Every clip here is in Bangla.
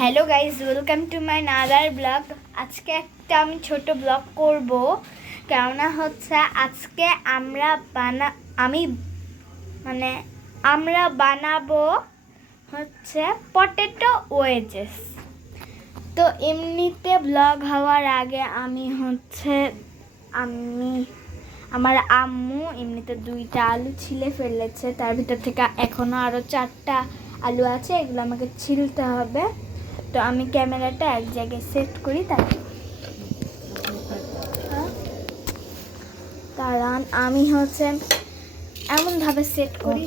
Hello guys, welcome to my another blog. আজকে একটা আমি ছোট ব্লগ করব, কেননা হচ্ছে আজকে আমরা বানাবো হচ্ছে পটেটো ওয়েজেস। তো এমনিতে ব্লগ হওয়ার আগে আমার আম্মু এমনিতে 2টা আলু ছিলে ফেলেছে, তার ভিতর থেকে এখনো আরো 4টা আলু আছে, এগুলো আমাকে ছিলতে হবে। তো আমি ক্যামেরাটা এক জায়গায় সেট করি, কারণ আমি এমনভাবে সেট করি।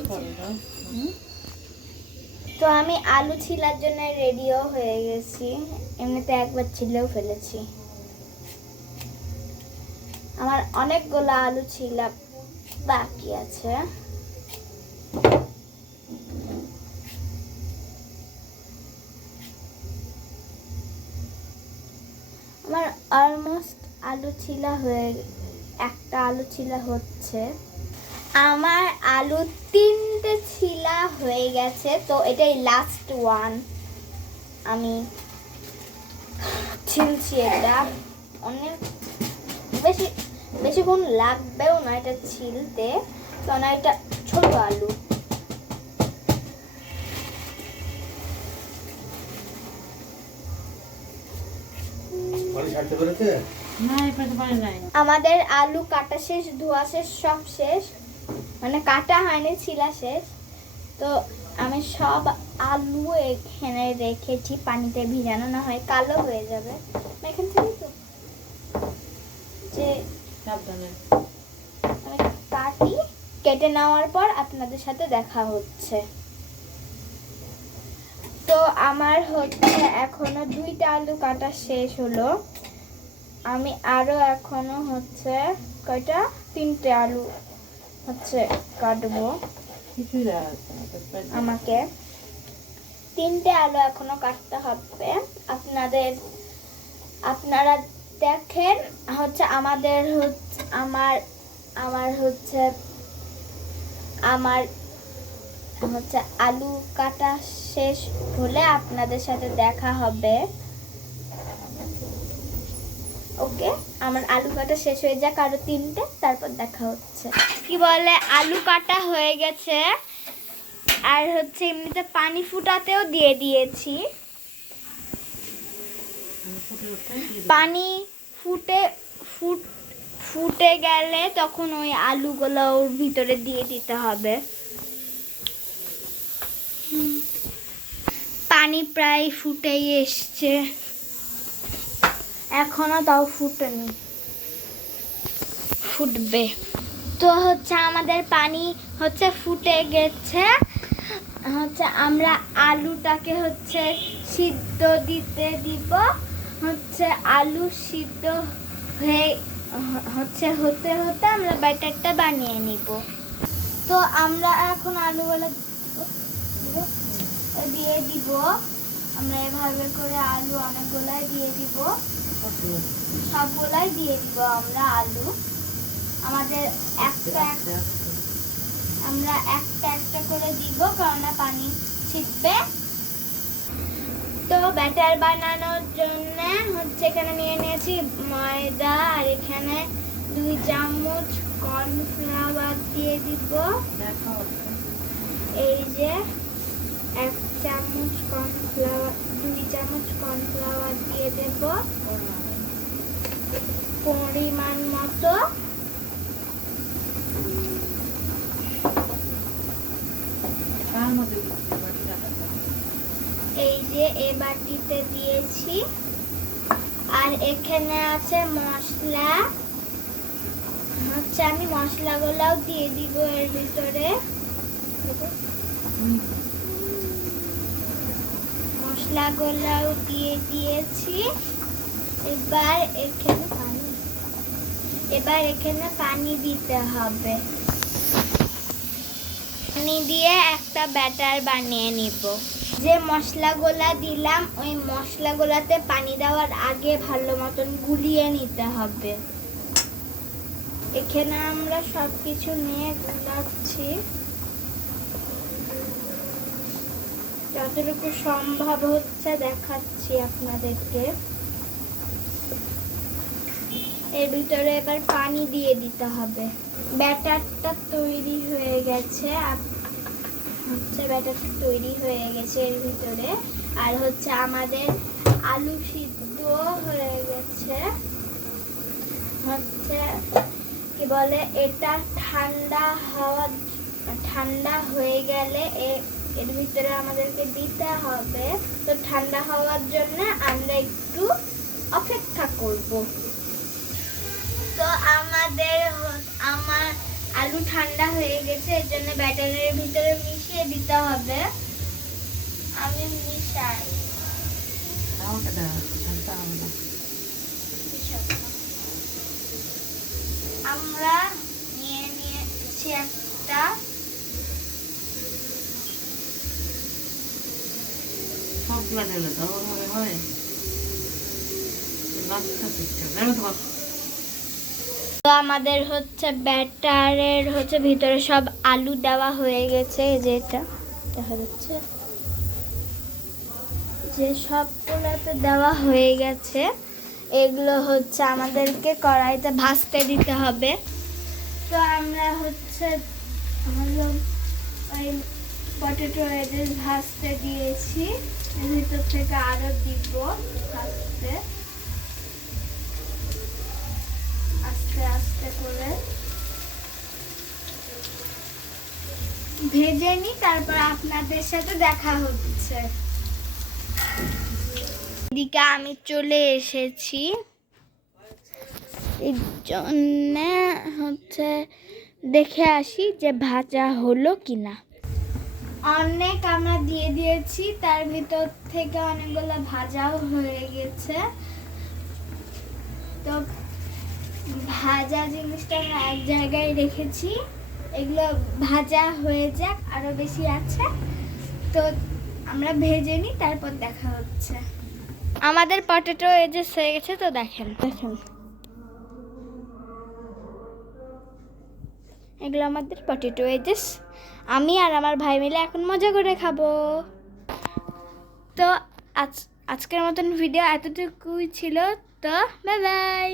তো আমি আলু ছিলার জন্য রেডিও হয়ে গেছি, এমনিতে একবার ছিলেও ফেলেছি। আমার অনেকগুলো আলু ছিলা বাকি আছে। আমার অলমোস্ট একটা আলু ছিলা হচ্ছে। আমার আলু 3টে ছিলা হয়ে গেছে, তো এটাই লাস্ট ওয়ান। আমি ছিলছি, এটা অনেক বেশিক্ষণ লাগবেও না এটা ছিলতে, কারণ এটা ছোট আলু। আমাদের আলু কাটা শেষ, ধোয়া শেষ, সব শেষ, মানে কাটা হয়নি, ছিলা শেষ। তো আমি সব আলু এখানে রেখেছি পানিতে ভিজানো, না হয় কালো হয়ে যাবে। এখান থেকে তো যে আমি কাটি, কেটে নেওয়ার পর আপনাদের সাথে দেখা হচ্ছে। তো আমার এখনো 2টা আলু কাটা শেষ হলো। আমি আরো এখনো কয়টা 3টে আলু কাটবো। আমাকে 3টে আলু এখনো কাটতে হবে। আপনারা দেখেন আমার আলু কাটা শেষ হলে আপনাদের সাথে দেখা হবে। ওকে, আমার আলু কাটা শেষ হয়ে যাক আরো 3টে, তারপর দেখা হচ্ছে। কি বলে, আলু কাটা হয়ে গেছে, আর এমনিতে পানি ফুটাতেও দিয়ে দিয়েছি। পানি ফুটে গেলে তখন ওই আলুগুলো ওর ভিতরে দিয়ে দিতে হবে। পানি প্রায় ফুটেই এসছে, এখনো তাও ফুটেনি, ফুটবে। তো আমাদের পানি ফুটে গেছে। আমরা আলুটাকে সিদ্ধ দিতে দিব। আলু সিদ্ধ হয়ে হতে হতে আমরা ব্যাটারটা বানিয়ে নিব। তো আমরা এখন আলুগুলো দিয়ে দিব। আমরা এভাবে করে আলু অনেকগুলাই দিয়ে দিব, সবগুলাই দিয়ে দিব আমরা আলু। আমরা একটা একটা করে দিব, কারণ পানি ছিটবে। তো ব্যাটার বানানোর জন্য এখানে নিয়ে নিয়েছি ময়দা, আর এখানে 2 চামচ কর্নফ্লাওয়ার দিয়ে দিব। এই যে 1 চামচ কর্নফ্লাওয়ার, 2 চামচ কর্নফ্লাওয়ার দিয়ে দেব পরিমাণ মতো। এই যে এই বাটিতে দিয়েছি। আর এখানে আছে মশলা, আমি মশলাগুলোও দিয়ে দিব এর ভিতরে। মশলাগুলোও দিয়ে দিয়েছি। এবার এখানে পানি দিতে হবে। পানি দিয়ে একটা ব্যাটার বানিয়ে নিব। যে মশলাগুলা দিলাম, ওই মশলাগুলাতে পানি দেওয়ার আগে ভালো মতন গুলিয়ে নিতে হবে। এখানে আমরা সবকিছু নিয়ে গুলাচ্ছি। যতটুকু সম্ভব হচ্ছে দেখাচ্ছি আপনাদেরকে। এর ভিতরে এবার পানি দিয়ে দিতে হবে। ব্যাটারটা তৈরি হয়ে গেছে, ব্যাটারটা তৈরি হয়ে গেছে এর ভিতরে। আর হচ্ছে আমাদের আলু সিদ্ধ হয়ে গেছে। হচ্ছে কি বলে, এটা ঠান্ডা হয়ে গেলে এর ভিতরে আমাদেরকে দিতে হবে। তো ঠান্ডা হওয়ার জন্য আমরা একটু অপেক্ষা করব। তো আমার আলু ঠান্ডা হয়ে গেছে, এর জন্য ব্যাটারের ভিতরে মিশিয়ে দিতে হবে। আমি মিশাই। আমরা নিয়ে নিয়েছি একটা তো আমাদের হচ্ছে ব্যাটারের হচ্ছে ভিতরে সব আলু দেওয়া হয়ে গেছে। যেটা দেখা যাচ্ছে যে সবগুলোতে দেওয়া হয়ে গেছে। এগুলো হচ্ছে আমাদেরকে কড়াইতে ভাজতে দিতে হবে। তো আমরা হচ্ছে ওই পটেটো এদের ভাজতে দিয়েছি। এর ভিতর থেকে আরো দিব ভাজতে, আস্তে আস্তে করে ভেজে নি, তারপর আপনাদের সাথে দেখা হচ্ছে। এদিকে আমি চলে এসেছি, এই জন্য হচ্ছে দেখে আসি যে ভাজা হলো কিনা। অনেক আমরা দিয়ে দিয়েছি, তার ভিতর থেকে অনেকগুলো ভাজাও হয়ে গেছে। তো ভাজা জিনিসটা আমরা এক জায়গায় রেখেছি, এগুলো ভাজা হয়ে যাক, আরো বেশি আছে। তো আমরা ভেজে নিই, তারপর দেখা হচ্ছে। আমাদের পটেটো এজেস হয়ে গেছে। তো দেখেন এগুলো আমাদের পটেটো এজেস। আমি আর আমার ভাই মিলে এখন মজা করে খাবো। তো আজকের মতন ভিডিও এতটুকুই ছিল। তো বাই বাই।